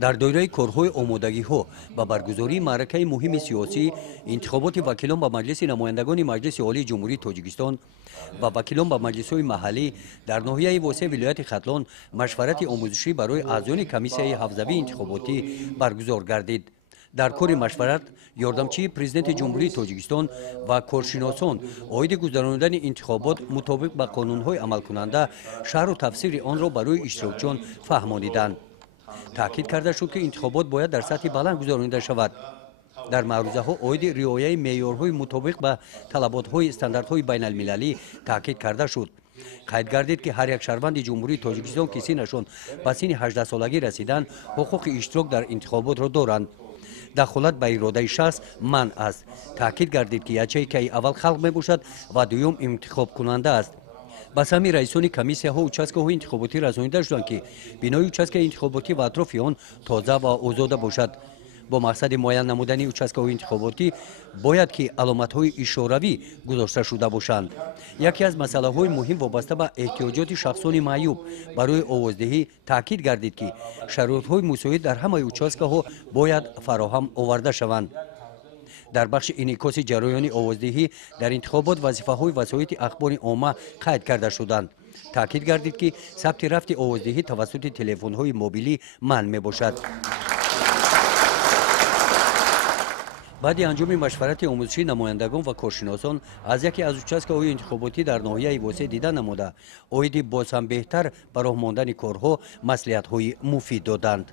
در دوره کارهای آمادگی‌ها و برگزاری معرکه مهم سیاسی انتخابات وکیلان به مجلس نمایندگان مجلس عالی جمهوری تاجیکستان و وکیلان به مجلس‌های محلی در ناحیه واسع ولایت ختلان مشورت آموزشی برای اعضایان کمیسیه حوزوی انتخاباتی برگزار گردید. در کار مشورت یاردمچی پرزیدنت جمهوری تاجیکستان و کارشناسان عاید گذراندن انتخابات مطابق با قانون‌های عمل کننده شرح و تفسیر آن را برای اشتراکچیان فهمانیدند. تاکید کرده شد که انتخابات باید در سطح بلند گذرانیده شود. در معروضه ها عاید رعایت معیارهای مطابق با طلبات‌های استانداردهای بین المللی تاکید کرده شد. قید گردید که هر یک شهروند جمهوری تاجیکستان که سنشان به سن 18 سالگی رسیدند حقوق اشتراک در انتخابات را دارند. دخالت به اراده شخص منع است. تاکید گردید که یچه اول خلق می باشد و دوم انتخاب کننده است. بس همی رئیسان کمیسیه ها участک‌های انتخاباتی رسانیده شدند که بنای участک انتخاباتی و اطراف آن تازه و آزاده باشد. با مقصد معین نمودن участک‌های انتخاباتی باید که علامت‌های اشاره‌ای گذاشته شده باشند. یکی از مسائل‌های مهم وابسته به احتیاجات شخصان معیوب برای آوازدهی تاکید گردید که شرایط‌های مساعد در همه участک‌ها باید فراهم آورده شوند. در بخش انعکاس جریان آوازدهی در انتخابات وظیفه‌های وسایط اخبار عامه قید کرده شدند. تاکید گردید که ثبت رفت آوازدهی توسط تلفن‌های موبیلی منع می‌باشد. بعد انجام مشورت آموزشی نمایندگان و کارشناسان از یکی از участک‌های انتخاباتی در ناحیه واسع دیده نموده عاید باز هم بهتر به راه ماندن کارها مصلحت‌های مفید دادند.